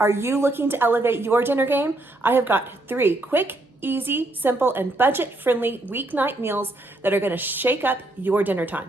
Are you looking to elevate your dinner game? I have got 3 quick, easy, simple, and budget-friendly weeknight meals that are gonna shake up your dinner time.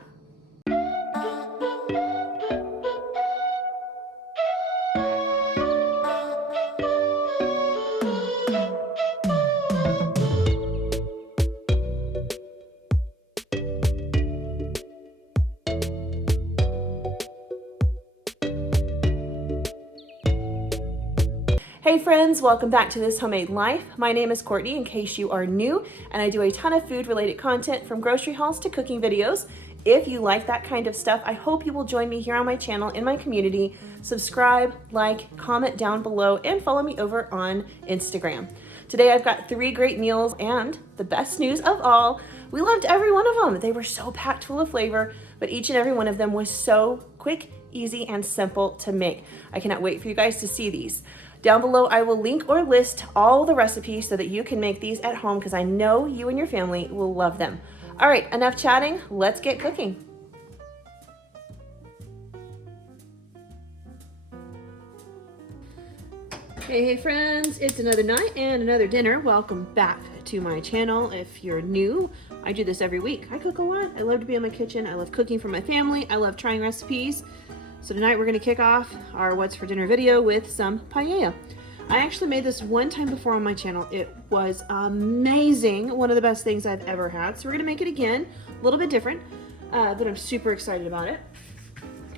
Hey friends, welcome back to This Homemade Life. My name is Courtney in case you are new, and I do a ton of food related content from grocery hauls to cooking videos. If you like that kind of stuff, I hope you will join me here on my channel in my community. Subscribe, like, comment down below, and follow me over on Instagram. Today I've got 3 great meals, and the best news of all, we loved every one of them. They were so packed full of flavor, but each and every one of them was so quick, easy, and simple to make. I cannot wait for you guys to see these. Down below, I will link or list all the recipes so that you can make these at home because I know you and your family will love them. All right, enough chatting, let's get cooking. Hey friends, it's another night and another dinner. Welcome back to my channel. If you're new, I do this every week. I cook a lot. I love to be in my kitchen. I love cooking for my family. I love trying recipes. So tonight we're gonna kick off our what's for dinner video with some paella. I actually made this one time before on my channel. It was amazing. One of the best things I've ever had. So we're gonna make it again, a little bit different, but I'm super excited about it.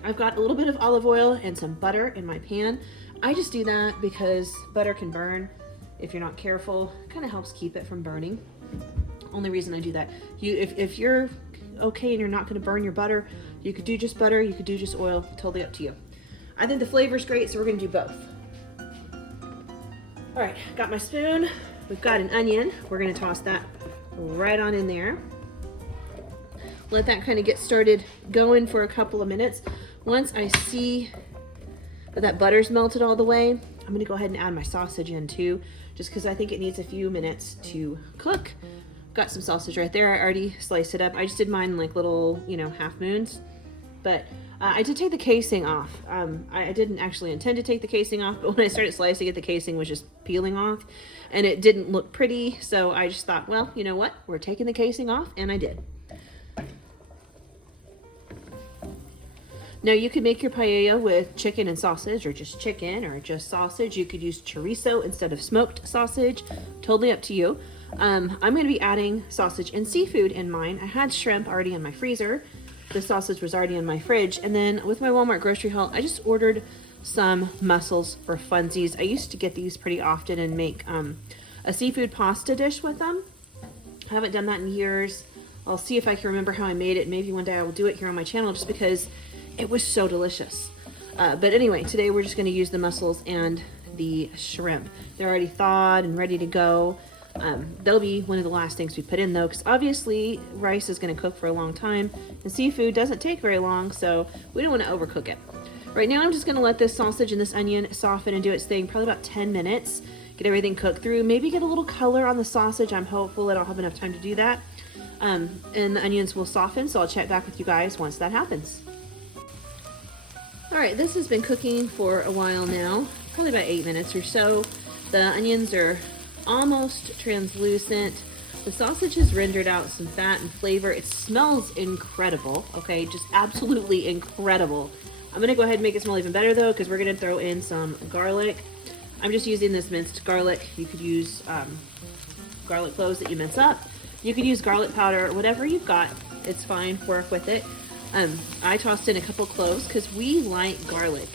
I've got a little bit of olive oil and some butter in my pan. I just do that because butter can burn if you're not careful. It kind of helps keep it from burning. Only reason I do that. If you're okay and you're not going to burn your butter, you could do just butter, you could do just oil, totally up to you. I think the flavor's great, so we're going to do both. All right, got my spoon. We've got an onion. We're going to toss that right on in there. Let that kind of get started going for a couple of minutes. Once I see that butter's melted all the way, I'm going to go ahead and add my sausage in too, just because I think it needs a few minutes to cook. Got some sausage right there. I already sliced it up. I just did mine like little, half moons. But I did take the casing off. I didn't actually intend to take the casing off, but when I started slicing it, the casing was just peeling off and it didn't look pretty. So I just thought, well, you know what? We're taking the casing off, and I did. Now you could make your paella with chicken and sausage, or just chicken, or just sausage. You could use chorizo instead of smoked sausage. Totally up to you. I'm going to be adding sausage and seafood in mine. I had shrimp already in my freezer. The sausage was already in my fridge. And then with my Walmart grocery haul, I just ordered some mussels for funsies. I used to get these pretty often and make a seafood pasta dish with them. I haven't done that in years. I'll see if I can remember how I made it. Maybe one day I will do it here on my channel just because it was so delicious. But anyway, today we're just going to use the mussels and the shrimp. They're already thawed and ready to go. That'll be one of the last things we put in though, because obviously rice is going to cook for a long time and seafood doesn't take very long, so we don't want to overcook it. Right now I'm just going to let this sausage and this onion soften and do its thing, probably about 10 minutes. Get everything cooked through, maybe get a little color on the sausage. I'm hopeful that I'll have enough time to do that. And the onions will soften, so I'll check back with you guys once that happens. All right, this has been cooking for a while now, probably about 8 minutes or so. The onions are almost translucent. The sausage has rendered out some fat and flavor. It smells incredible, okay? Just absolutely incredible. I'm gonna go ahead and make it smell even better though, because we're gonna throw in some garlic. I'm just using this minced garlic. You could use garlic cloves that you mince up. You could use garlic powder, whatever you've got, it's fine, work with it. I tossed in a couple cloves because we like garlic.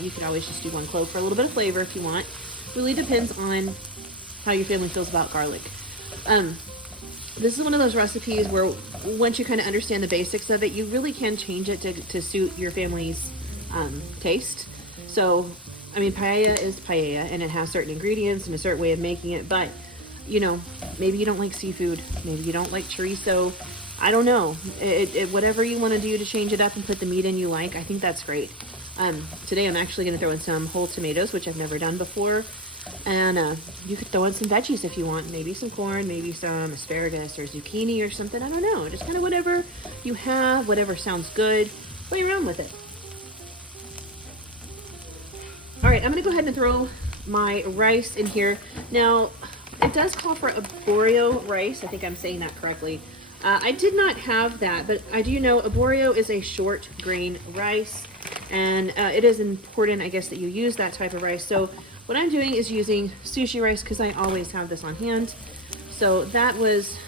You could always just do 1 clove for a little bit of flavor if you want. Really depends on how your family feels about garlic. This is one of those recipes where once you kind of understand the basics of it, you really can change it to suit your family's taste. So, I mean, paella is paella and it has certain ingredients and a certain way of making it, but maybe you don't like seafood, maybe you don't like chorizo. I don't know. Whatever you want to do to change it up and put the meat in you like, I think that's great. Today I'm actually going to throw in some whole tomatoes, which I've never done before. And you could throw in some veggies if you want. Maybe some corn, maybe some asparagus or zucchini or something. I don't know. Just kind of whatever you have, whatever sounds good. Play around with it. All right, I'm gonna go ahead and throw my rice in here. Now, it does call for arborio rice. I think I'm saying that correctly. I did not have that, but I do know arborio is a short grain rice, and it is important, I guess, that you use that type of rice. So what I'm doing is using sushi rice because I always have this on hand. So that was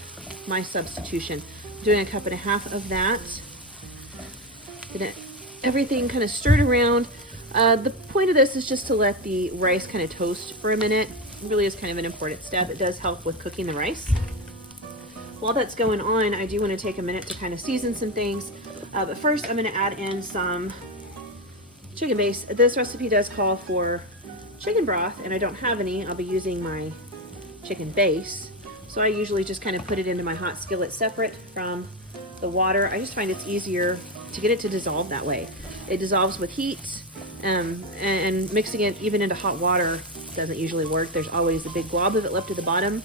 my substitution. I'm doing 1.5 cups of that. Get everything kind of stirred around. The point of this is just to let the rice kind of toast for a minute. It really is kind of an important step. It does help with cooking the rice. While that's going on, I do want to take a minute to kind of season some things. But first, I'm going to add in some chicken base. This recipe does call for chicken broth, and I don't have any. I'll be using my chicken base. So I usually just kind of put it into my hot skillet separate from the water. I just find it's easier to get it to dissolve that way. It dissolves with heat, and mixing it even into hot water doesn't usually work. There's always a big glob of it left at the bottom.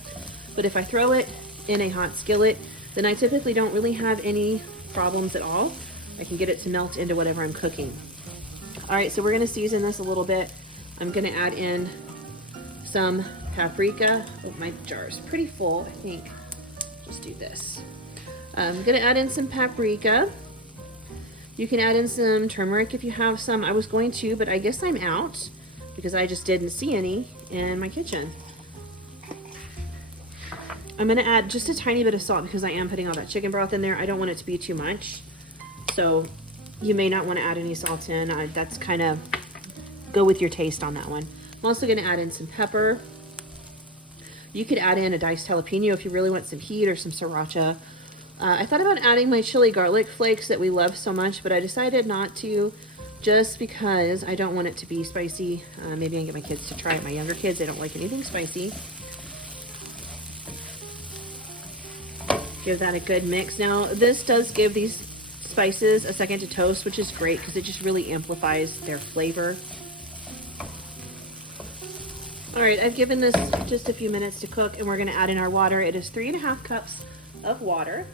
But if I throw it in a hot skillet, then I typically don't really have any problems at all. I can get it to melt into whatever I'm cooking. All right, so we're gonna season this a little bit. I'm gonna add in some paprika. Oh, my jar is pretty full, I think. Just do this. I'm gonna add in some paprika. You can add in some turmeric if you have some. I was going to, but I guess I'm out because I just didn't see any in my kitchen. I'm gonna add just a tiny bit of salt because I am putting all that chicken broth in there. I don't want it to be too much. So you may not want to add any salt in. That's kind of go with your taste on that one. I'm also gonna add in some pepper. You could add in a diced jalapeno if you really want some heat, or some sriracha. I thought about adding my chili garlic flakes that we love so much, but I decided not to, just because I don't want it to be spicy. Maybe I can get my kids to try it. My younger kids, they don't like anything spicy. Give that a good mix. Now, this does give these spices a second to toast, which is great because it just really amplifies their flavor. All right, I've given this just a few minutes to cook, and we're gonna add in our water. It is 3.5 cups of water.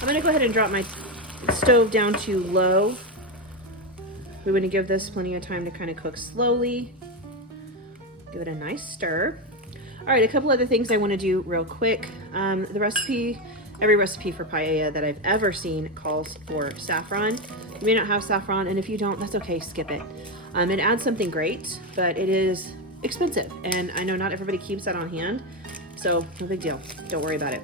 I'm gonna go ahead and drop my stove down to low. We want to give this plenty of time to kind of cook slowly. Give it a nice stir. All right, a couple other things I want to do real quick. The recipe, every recipe for paella that I've ever seen calls for saffron. You may not have saffron, and if you don't, that's okay, skip it. It adds something great, but it is expensive, and I know not everybody keeps that on hand, so no big deal. Don't worry about it.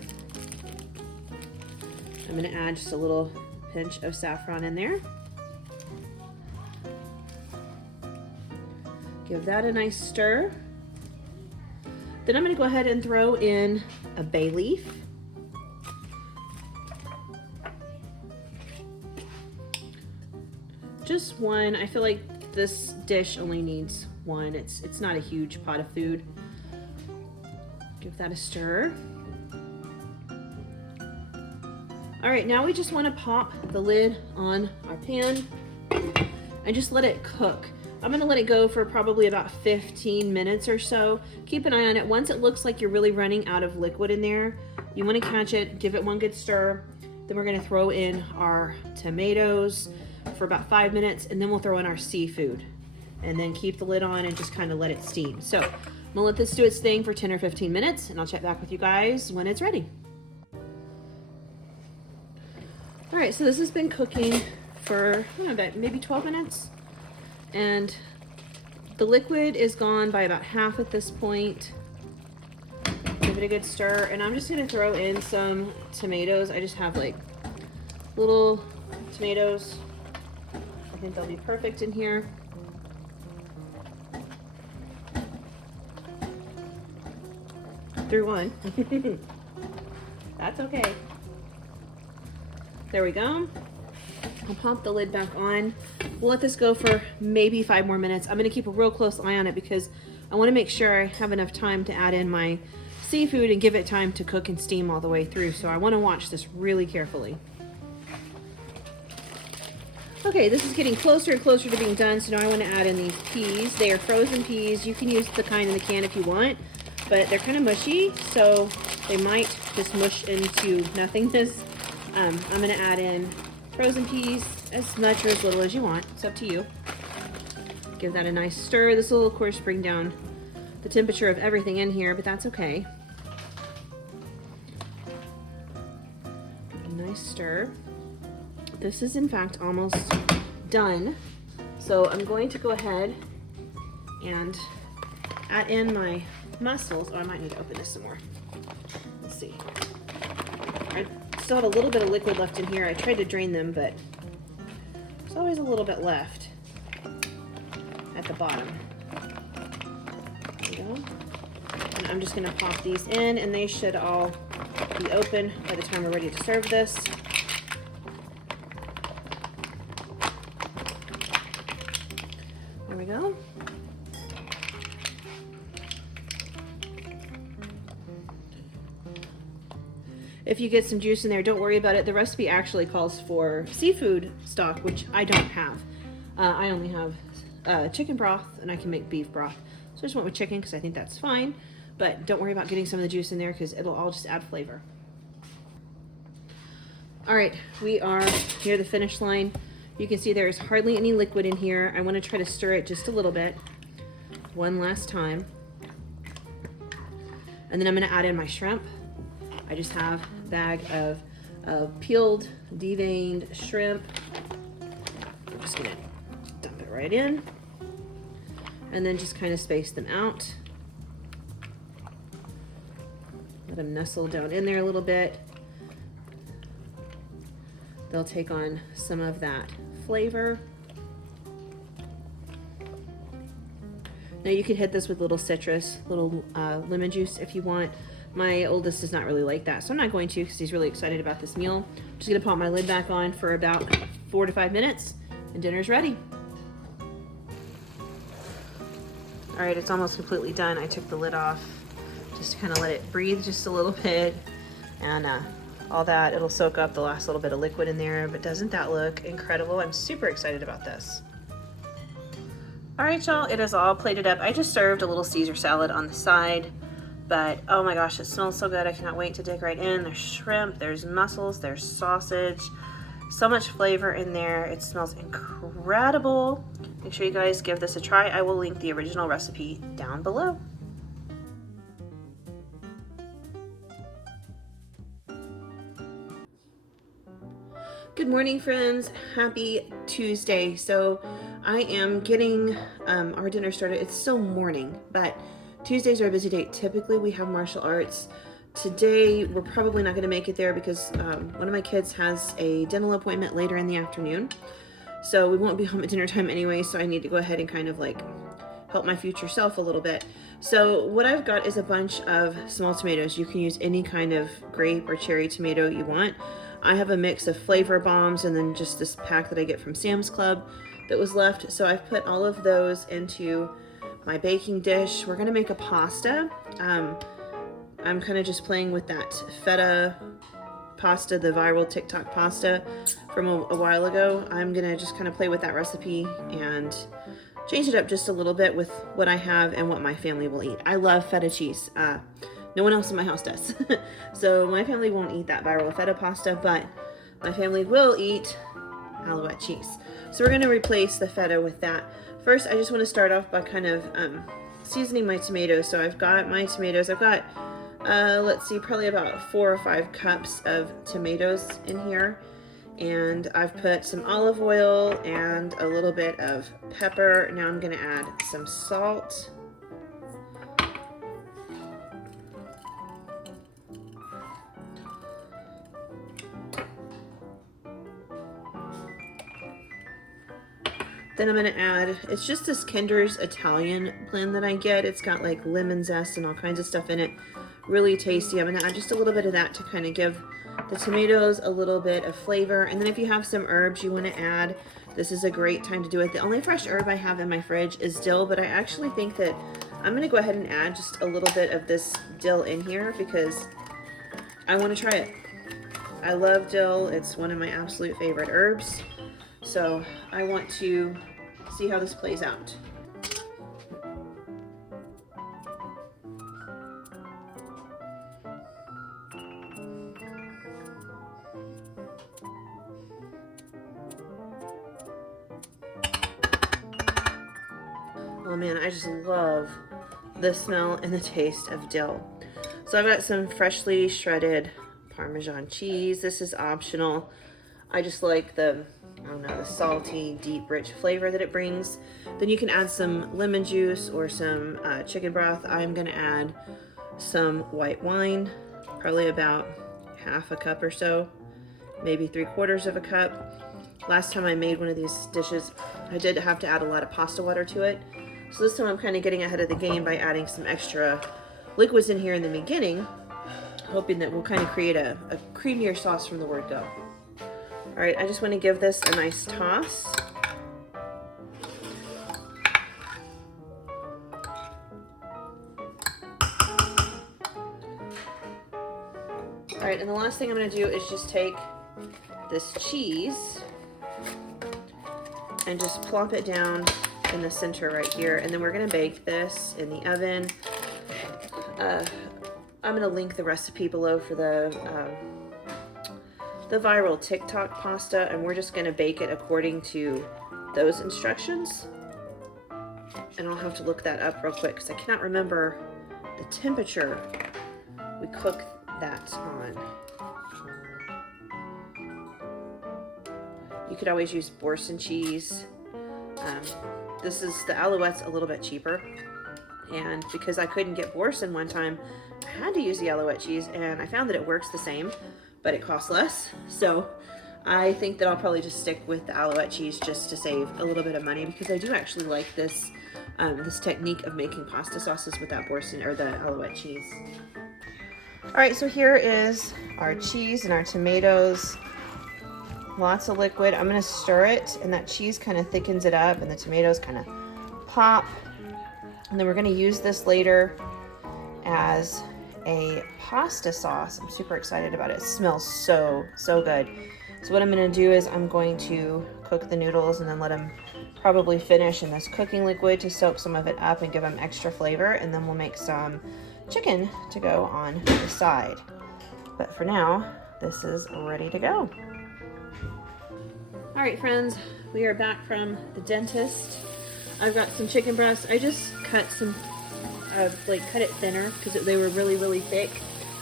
I'm gonna add just a little pinch of saffron in there. Give that a nice stir. Then I'm gonna go ahead and throw in a bay leaf. Just one. I feel like this dish only needs one. It's not a huge pot of food. Give that a stir. All right, now we just want to pop the lid on our pan and just let it cook. I'm gonna let it go for probably about 15 minutes or so. Keep an eye on it. Once it looks like you're really running out of liquid in there, you wanna catch it, give it one good stir. Then we're gonna throw in our tomatoes for about 5 minutes, and then we'll throw in our seafood. And then keep the lid on and just kind of let it steam. So I'm gonna let this do its thing for 10 or 15 minutes, and I'll check back with you guys when it's ready. All right, so this has been cooking for about maybe 12 minutes. And the liquid is gone by about half at this point. Give it a good stir, and I'm just gonna throw in some tomatoes. I just have like little tomatoes. I think they'll be perfect in here. Threw one. That's okay. There we go. I'll pop the lid back on. We'll let this go for maybe 5 more minutes. I'm gonna keep a real close eye on it because I wanna make sure I have enough time to add in my seafood and give it time to cook and steam all the way through. So I wanna watch this really carefully. Okay, this is getting closer and closer to being done, so now I wanna add in these peas. They are frozen peas. You can use the kind in the can if you want, but they're kind of mushy, so they might just mush into nothingness. I'm gonna add in frozen peas, as much or as little as you want. It's up to you. Give that a nice stir. This will, of course, bring down the temperature of everything in here, but that's okay. A nice stir. This is, in fact, almost done. So I'm going to go ahead and add in my mussels. Oh, I might need to open this some more. Let's see. I still have a little bit of liquid left in here. I tried to drain them, but there's always a little bit left at the bottom. There we go. And I'm just going to pop these in, and they should all be open by the time we're ready to serve this. There we go. If you get some juice in there, don't worry about it. The recipe actually calls for seafood stock, which I don't have. I only have chicken broth, and I can make beef broth. So I just went with chicken because I think that's fine. But don't worry about getting some of the juice in there because it'll all just add flavor. All right, we are near the finish line. You can see there's hardly any liquid in here. I want to try to stir it just a little bit. One last time. And then I'm going to add in my shrimp. I just have a bag of peeled, deveined shrimp. I'm just going to dump it right in. And then just kind of space them out. Let them nestle down in there a little bit. They'll take on some of that flavor. Now you could hit this with little citrus, little lemon juice if you want. My oldest does not really like that, so I'm not going to because he's really excited about this meal. I'm just gonna pop my lid back on for about 4 to 5 minutes and dinner's ready. All right, it's almost completely done. I took the lid off just to kind of let it breathe just a little bit, and all that, it'll soak up the last little bit of liquid in there, but doesn't that look incredible? I'm super excited about this. All right, y'all, it is all plated up. I just served a little Caesar salad on the side, but oh my gosh, it smells so good. I cannot wait to dig right in. There's shrimp, there's mussels, there's sausage, so much flavor in there. It smells incredible. Make sure you guys give this a try. I will link the original recipe down below. Good morning, friends. Happy Tuesday. So I am getting our dinner started. It's still morning, but Tuesdays are a busy day. Typically we have martial arts. Today we're probably not going to make it there because one of my kids has a dental appointment later in the afternoon. So we won't be home at dinner time anyway, so I need to go ahead and kind of like help my future self a little bit. So what I've got is a bunch of small tomatoes. You can use any kind of grape or cherry tomato you want. I have a mix of flavor bombs and then just this pack that I get from Sam's Club that was left. So I've put all of those into my baking dish. We're gonna make a pasta. I'm kind of just playing with that feta pasta, the viral TikTok pasta from a while ago. I'm gonna just kind of play with that recipe and change it up just a little bit with what I have and what my family will eat. I love feta cheese. No one else in my house does. So my family won't eat that viral feta pasta, but my family will eat Alouette cheese. So we're gonna replace the feta with that. First, I just wanna start off by kind of seasoning my tomatoes. So I've got my tomatoes. I've got, let's see, probably about 4 or 5 cups of tomatoes in here. And I've put some olive oil and a little bit of pepper. Now I'm gonna add some salt. Then I'm gonna add, it's just this Kinder's Italian blend that I get. It's got like lemon zest and all kinds of stuff in it. Really tasty. I'm gonna add just a little bit of that to kind of give the tomatoes a little bit of flavor. And then if you have some herbs you wanna add, this is a great time to do it. The only fresh herb I have in my fridge is dill, but I actually think that I'm gonna go ahead and add just a little bit of this dill in here because I wanna try it. I love dill. It's one of my absolute favorite herbs. So I want to see how this plays out. Oh man, I just love the smell and the taste of dill. So I've got some freshly shredded Parmesan cheese. This is optional. I just like the, I don't know, the salty, deep, rich flavor that it brings. Then you can add some lemon juice or some chicken broth. I'm gonna add some white wine, probably about half a cup or so, maybe 3/4 of a cup. Last time I made one of these dishes, I did have to add a lot of pasta water to it. So this time I'm kind of getting ahead of the game by adding some extra liquids in here in the beginning, hoping that we'll kind of create a creamier sauce from the word go. All right, I just want to give this a nice toss. All right, and the last thing I'm going to do is just take this cheese and just plop it down in the center right here, and then we're going to bake this in the oven. I'm going to link the recipe below for the viral TikTok pasta, and we're just going to bake it according to those instructions. And I'll have to look that up real quick because I cannot remember the temperature we cook that on. You could always use Boursin cheese. This is, the Alouette's a little bit cheaper, and because I couldn't get Boursin one time, I had to use the Alouette cheese, and I found that it works the same, but it costs less. So I think that I'll probably just stick with the Alouette cheese just to save a little bit of money, because I do actually like this this technique of making pasta sauces with that Boursin or the Alouette cheese. All right, so here is our cheese and our tomatoes. Lots of liquid. I'm gonna stir it, and that cheese kind of thickens it up, and the tomatoes kind of pop. And then we're gonna use this later as a pasta sauce. I'm super excited about it. It smells so good. So what I'm gonna do is I'm going to cook the noodles and then let them probably finish in this cooking liquid to soak some of it up and give them extra flavor, and then we'll make some chicken to go on the side. But for now, this is ready to go. All right, friends, we are back from the dentist. I've got some chicken breasts. I just cut some, cut it thinner because they were really thick.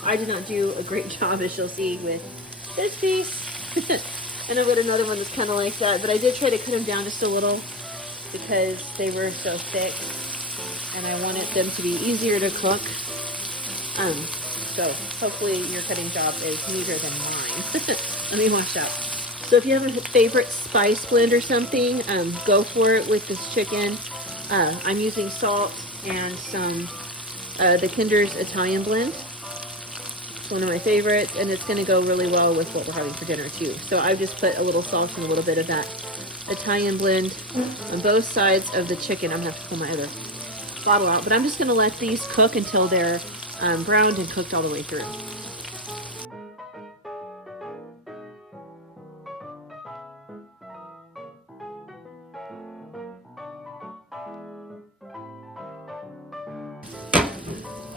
I did not do a great job, as you'll see, with this piece. And I've got another one that's kind of like that, but I did try to cut them down just a little because they were so thick, and I wanted them to be easier to cook. So hopefully your cutting job is neater than mine. Let me wash out. So if you have a favorite spice blend or something, go for it with this chicken. I'm using salt and some the Kinder's Italian blend. It's one of my favorites, and it's going to go really well with what we're having for dinner too. So I've just put a little salt and a little bit of that Italian blend on both sides of the chicken. I'm going to have to pull my other bottle out, but I'm just going to let these cook until they're browned and cooked all the way through.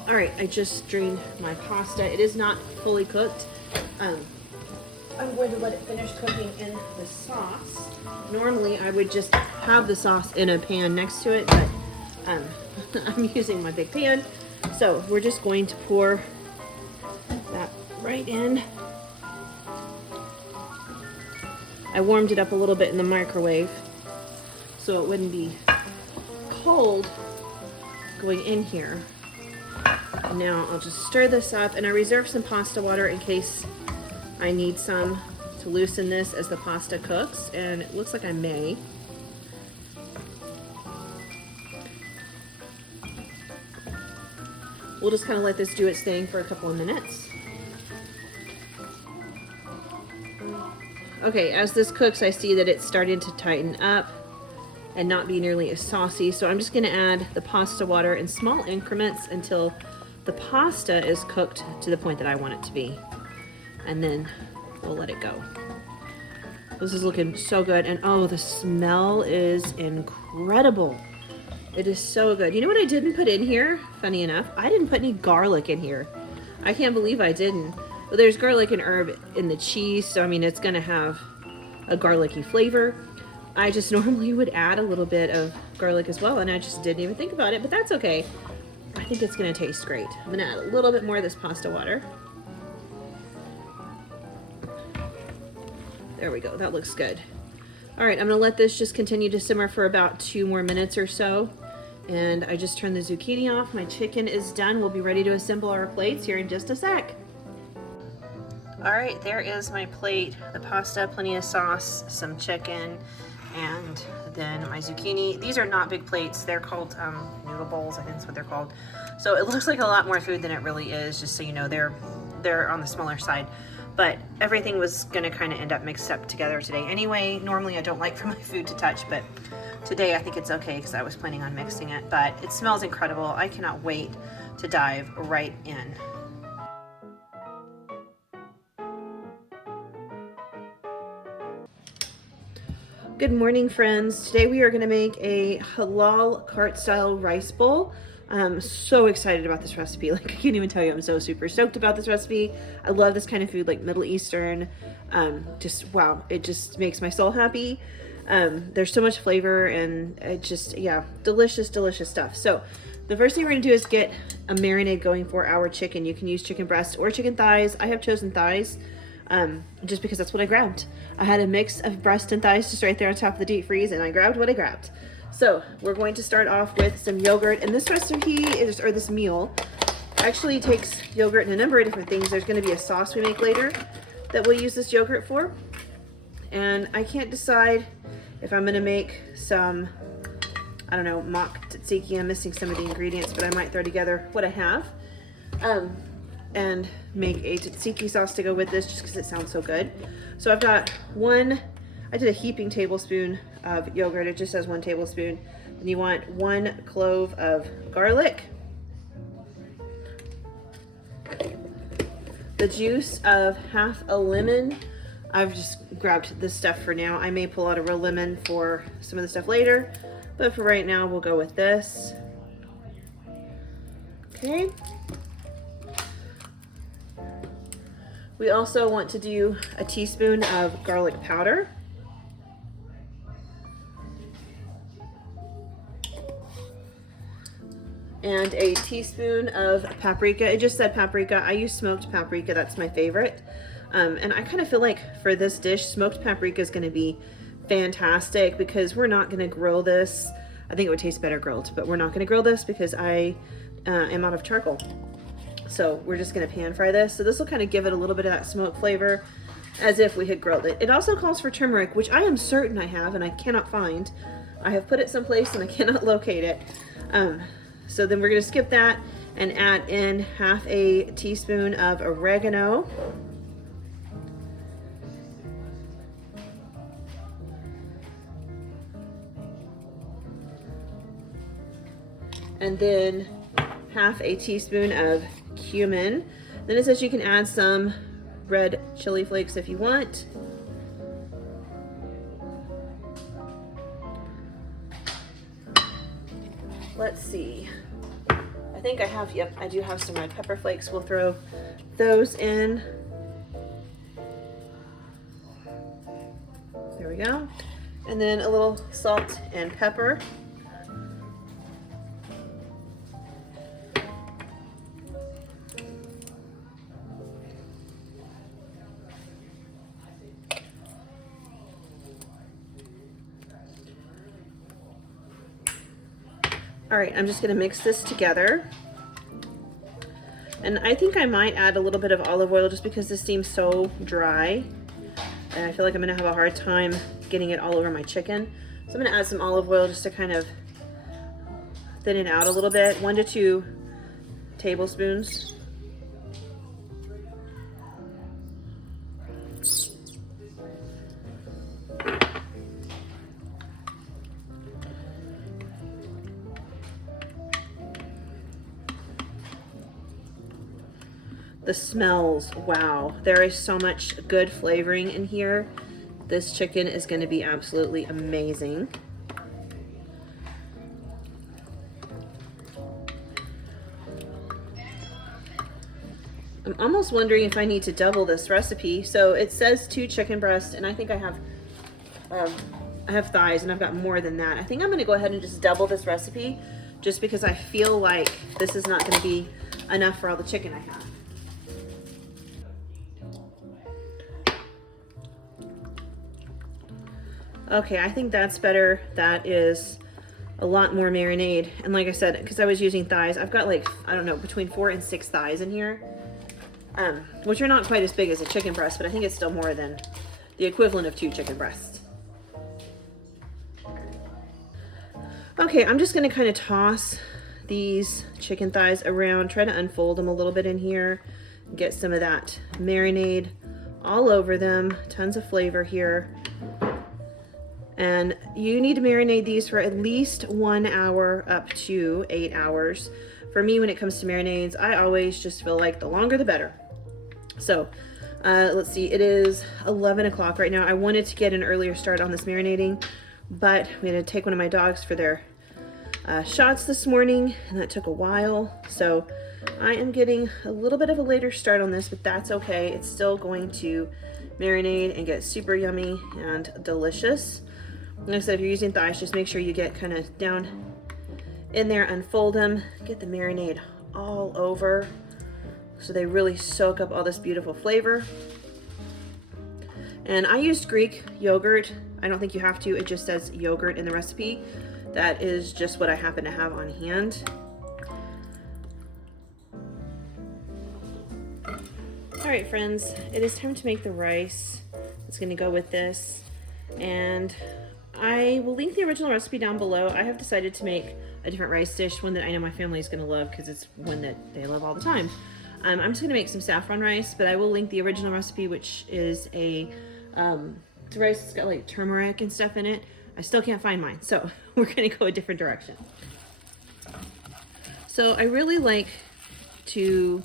All right, I just drained my pasta. It is not fully cooked. I'm going to let it finish cooking in the sauce. Normally, I would just have the sauce in a pan next to it, but I'm using my big pan. So we're just going to pour that right in. I warmed it up a little bit in the microwave so it wouldn't be cold going in here. Now I'll just stir this up, and I reserve some pasta water in case I need some to loosen this as the pasta cooks, and it looks like I may. We'll just kind of let this do its thing for a couple of minutes. Okay, as this cooks, I see that it's starting to tighten up and not be nearly as saucy, so I'm just going to add the pasta water in small increments until the pasta is cooked to the point that I want it to be, and then we'll let it go. This is looking so good, and oh, the smell is incredible. It is so good. You know what I didn't put in here? Funny enough, I didn't put any garlic in here. I can't believe I didn't. Well, there's garlic and herb in the cheese, so I mean, it's gonna have a garlicky flavor. I just normally would add a little bit of garlic as well, and I just didn't even think about it, but that's okay. I think it's gonna taste great. I'm gonna add a little bit more of this pasta water. There we go, that looks good. All right, I'm gonna let this just continue to simmer for about 2 more minutes or so. And I just turned the zucchini off. My chicken is done. We'll be ready to assemble our plates here in just a sec. All right, there is my plate. The pasta, plenty of sauce, some chicken, and then my zucchini. These are not big plates. They're called noodle bowls, I think that's what they're called. So it looks like a lot more food than it really is, just so you know, they're on the smaller side. But everything was gonna kind of end up mixed up together today anyway. Normally I don't like for my food to touch, but today I think it's okay because I was planning on mixing it. But it smells incredible. I cannot wait to dive right in. Good morning, friends. Today we are gonna make a halal cart style rice bowl. I'm so excited about this recipe. Like, I can't even tell you, I'm so super stoked about this recipe. I love this kind of food, like Middle Eastern. Just, wow, it just makes my soul happy. There's so much flavor and it just, yeah, delicious, delicious stuff. So the first thing we're gonna do is get a marinade going for our chicken. You can use chicken breast or chicken thighs. I have chosen thighs, just because that's what I grabbed. I had a mix of breast and thighs just right there on top of the deep freeze, and I grabbed what I grabbed. So we're going to start off with some yogurt, and this recipe is, or this meal actually takes yogurt in a number of different things. There's going to be a sauce we make later that we'll use this yogurt for, and I can't decide if I'm going to make some, I don't know, mock tzatziki. I'm missing some of the ingredients, but I might throw together what I have and make a tzatziki sauce to go with this just because it sounds so good. So I've got I did a heaping tablespoon of yogurt. It just says 1 tablespoon. And you want 1 clove of garlic, the juice of half a lemon. I've just grabbed this stuff for now. I may pull out a real lemon for some of the stuff later, but for right now, we'll go with this. Okay. We also want to do a teaspoon of garlic powder. And a teaspoon of paprika. It just said paprika. I use smoked paprika. That's my favorite. And I kind of feel like for this dish, smoked paprika is going to be fantastic because we're not going to grill this. I think it would taste better grilled, but we're not going to grill this because I am out of charcoal. So we're just going to pan fry this. So this will kind of give it a little bit of that smoke flavor as if we had grilled it. It also calls for turmeric, which I am certain I have and I cannot find. I have put it someplace and I cannot locate it. So then we're going to skip that and add in half a teaspoon of oregano. And then half a teaspoon of cumin. Then it says you can add some red chili flakes if you want. Let's see. I think I have, yep, I do have some red pepper flakes. We'll throw those in. There we go. And then a little salt and pepper. All right, I'm just gonna mix this together. And I think I might add a little bit of olive oil just because this seems so dry. And I feel like I'm gonna have a hard time getting it all over my chicken. So I'm gonna add some olive oil just to kind of thin it out a little bit. 1 to 2 tablespoons. The smells, wow. There is so much good flavoring in here. This chicken is going to be absolutely amazing. I'm almost wondering if I need to double this recipe. So it says 2 chicken breasts, and I think I have I have thighs and I've got more than that. I think I'm gonna go ahead and just double this recipe just because I feel like this is not gonna be enough for all the chicken I have. Okay, I think that's better. That is a lot more marinade. And like I said, because I was using thighs, I've got like, I don't know, between 4 and 6 thighs in here, which are not quite as big as a chicken breast, but I think it's still more than the equivalent of 2 chicken breasts. Okay, I'm just gonna kind of toss these chicken thighs around, try to unfold them a little bit in here, get some of that marinade all over them, tons of flavor here. And you need to marinate these for at least 1 hour up to 8 hours. For me, when it comes to marinades, I always just feel like the longer the better. So let's see, it is 11 o'clock right now. I wanted to get an earlier start on this marinating, but we had to take one of my dogs for their shots this morning, and that took a while. So I am getting a little bit of a later start on this, but that's okay. It's still going to marinate and get super yummy and delicious. Like I said, if you're using thighs, just make sure you get kind of down in there, unfold them, get the marinade all over so they really soak up all this beautiful flavor. And I used Greek yogurt. I don't think you have to, it just says yogurt in the recipe. That is just what I happen to have on hand. All right, friends, it is time to make the rice. It's gonna go with this. And I will link the original recipe down below. I have decided to make a different rice dish, one that I know my family is gonna love because it's one that they love all the time. I'm just gonna make some saffron rice, but I will link the original recipe, which is it's a rice that's got like turmeric and stuff in it. I still can't find mine, so we're gonna go a different direction. So I really like to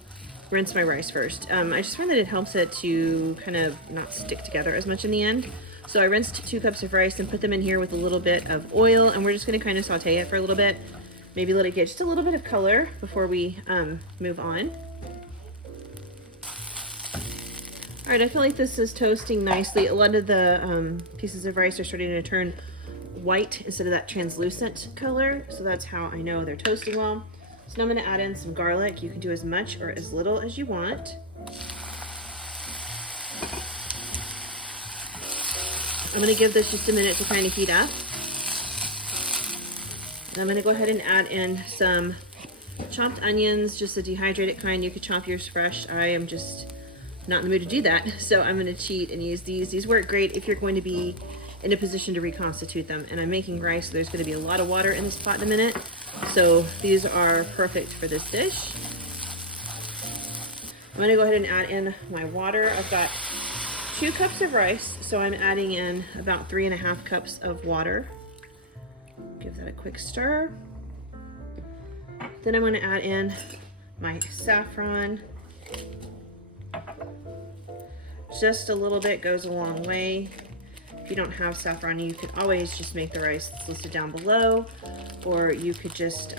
rinse my rice first. I just find that it helps it to kind of not stick together as much in the end. So I rinsed 2 cups of rice and put them in here with a little bit of oil, and we're just gonna kind of saute it for a little bit. Maybe let it get just a little bit of color before we move on. All right, I feel like this is toasting nicely. A lot of the pieces of rice are starting to turn white instead of that translucent color. So that's how I know they're toasting well. So now I'm gonna add in some garlic. You can do as much or as little as you want. I'm gonna give this just a minute to kind of heat up. And I'm gonna go ahead and add in some chopped onions, just the dehydrated kind. You could chop yours fresh. I am just not in the mood to do that, so I'm gonna cheat and use these. These work great if you're going to be in a position to reconstitute them. And I'm making rice, so there's gonna be a lot of water in this pot in a minute. So these are perfect for this dish. I'm gonna go ahead and add in my water. I've got 2 cups of rice, so I'm adding in about 3.5 cups of water. Give that a quick stir. Then I'm gonna add in my saffron. Just a little bit goes a long way. If you don't have saffron, you could always just make the rice that's listed down below, or you could just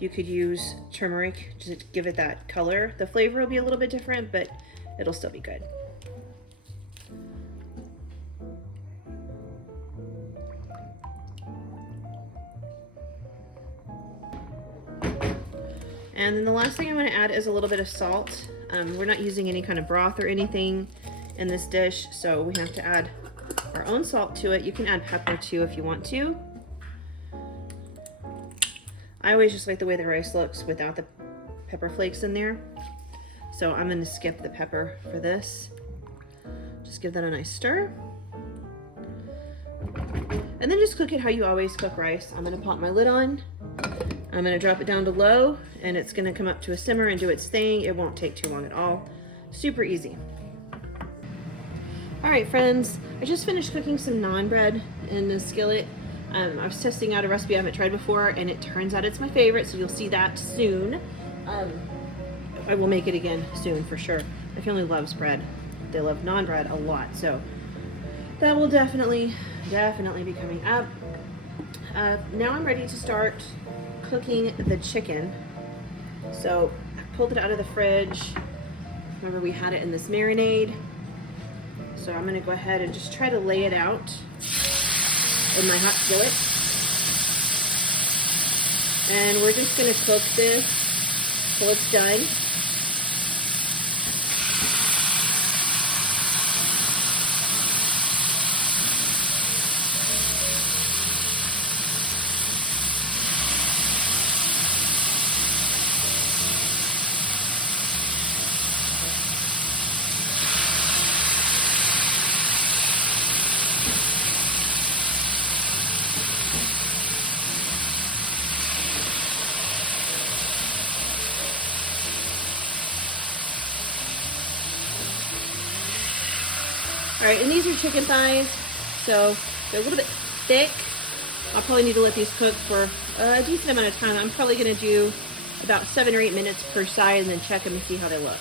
you could use turmeric just to give it that color. The flavor will be a little bit different, but it'll still be good. And then the last thing I'm going to add is a little bit of salt. We're not using any kind of broth or anything in this dish, so we have to add our own salt to it. You can add pepper too if you want to. I always just like the way the rice looks without the pepper flakes in there. So I'm going to skip the pepper for this. Just give that a nice stir. And then just cook it how you always cook rice. I'm going to pop my lid on. I'm going to drop it down to low, and it's going to come up to a simmer and do its thing. It won't take too long at all. Super easy. All right, friends, I just finished cooking some naan bread in the skillet. I was testing out a recipe I haven't tried before, and it turns out it's my favorite, so you'll see that soon. I will make it again soon for sure. My family loves bread. They love naan bread a lot, so that will definitely be coming up. Now I'm ready to start cooking the chicken. So I pulled it out of the fridge. Remember, we had it in this marinade. So I'm gonna go ahead and just try to lay it out in my hot skillet. And we're just gonna cook this till it's done. All right, and these are chicken thighs, so they're a little bit thick. I'll probably need to let these cook for a decent amount of time. I'm probably gonna do about 7 or 8 minutes per side and then check them and see how they look.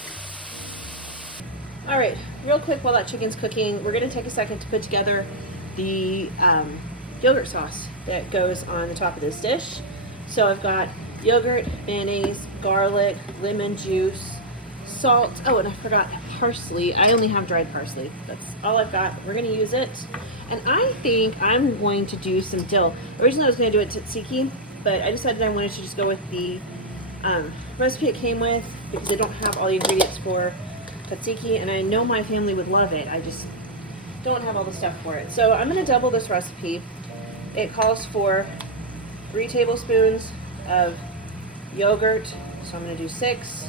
All right, real quick while that chicken's cooking, we're gonna take a second to put together the yogurt sauce that goes on the top of this dish. So I've got yogurt, mayonnaise, garlic, lemon juice, salt. Oh, and I forgot parsley. I only have dried parsley. That's all I've got. We're gonna use it. And I think I'm going to do some dill. Originally I was gonna do a tzatziki, but I decided I wanted to just go with the recipe it came with because they don't have all the ingredients for tzatziki, and I know my family would love it. I just don't have all the stuff for it. So I'm gonna double this recipe. It calls for 3 tablespoons of yogurt, so I'm gonna do 6.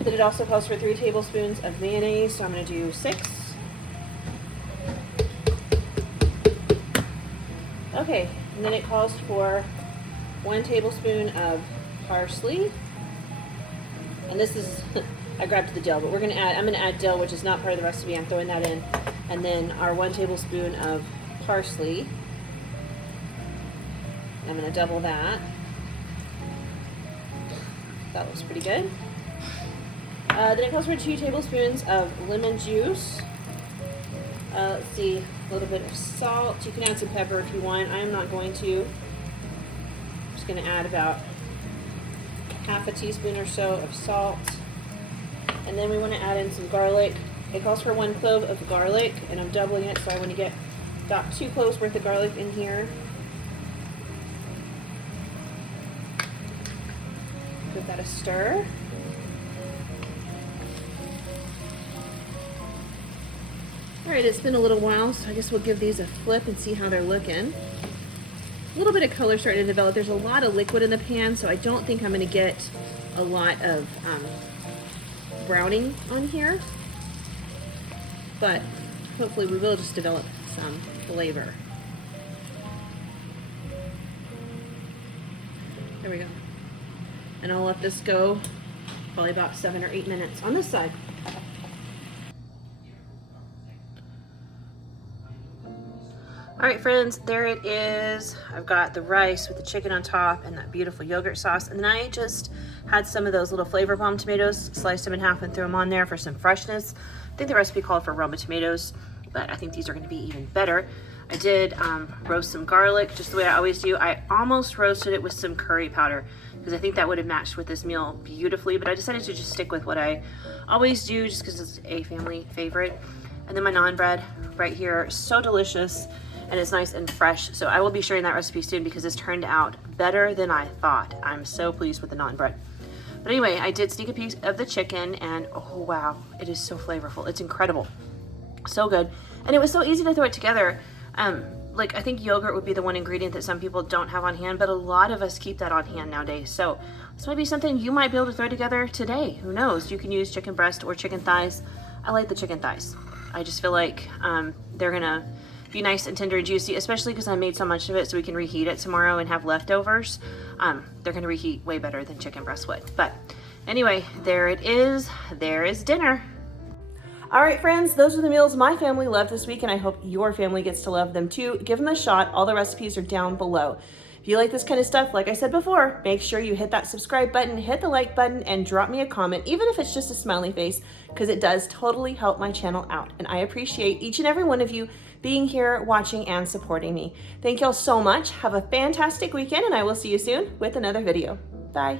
Then it also calls for 3 tablespoons of mayonnaise, so I'm going to do 6. Okay, and then it calls for 1 tablespoon of parsley. And this is, I grabbed the dill, but I'm going to add dill, which is not part of the recipe. I'm throwing that in. And then our 1 tablespoon of parsley. I'm going to double that. That looks pretty good. Then it calls for 2 tablespoons of lemon juice. Let's see, a little bit of salt. You can add some pepper if you want. I am not going to. I'm just going to add about half a teaspoon or so of salt. And then we want to add in some garlic. It calls for 1 clove of garlic, and I'm doubling it, so I want to get about 2 cloves worth of garlic in here. Give that a stir. All right, it's been a little while, so I guess we'll give these a flip and see how they're looking. A little bit of color starting to develop. There's a lot of liquid in the pan, so I don't think I'm going to get a lot of browning on here. But hopefully we will just develop some flavor. There we go. And I'll let this go probably about 7 or 8 minutes on this side. All right, friends, there it is. I've got the rice with the chicken on top and that beautiful yogurt sauce. And then I just had some of those little flavor bomb tomatoes, sliced them in half and threw them on there for some freshness. I think the recipe called for Roma tomatoes, but I think these are gonna be even better. I did roast some garlic just the way I always do. I almost roasted it with some curry powder because I think that would have matched with this meal beautifully, but I decided to just stick with what I always do just because it's a family favorite. And then my naan bread right here, so delicious. And it's nice and fresh. So I will be sharing that recipe soon because this turned out better than I thought. I'm so pleased with the naan bread. But anyway, I did sneak a piece of the chicken and oh wow, it is so flavorful. It's incredible. So good. And it was so easy to throw it together. Like I think yogurt would be the one ingredient that some people don't have on hand, but a lot of us keep that on hand nowadays. So this might be something you might be able to throw together today. Who knows? You can use chicken breast or chicken thighs. I like the chicken thighs. I just feel like they're gonna be nice and tender and juicy, especially because I made so much of it so we can reheat it tomorrow and have leftovers. They're gonna reheat way better than chicken breast would. But anyway, there it is. There is dinner. All right, friends, those are the meals my family loved this week, and I hope your family gets to love them too. Give them a shot. All the recipes are down below. If you like this kind of stuff, like I said before, make sure you hit that subscribe button, hit the like button, and drop me a comment, even if it's just a smiley face, because it does totally help my channel out. And I appreciate each and every one of you being here, watching, and supporting me. Thank y'all so much. Have a fantastic weekend, and I will see you soon with another video. Bye.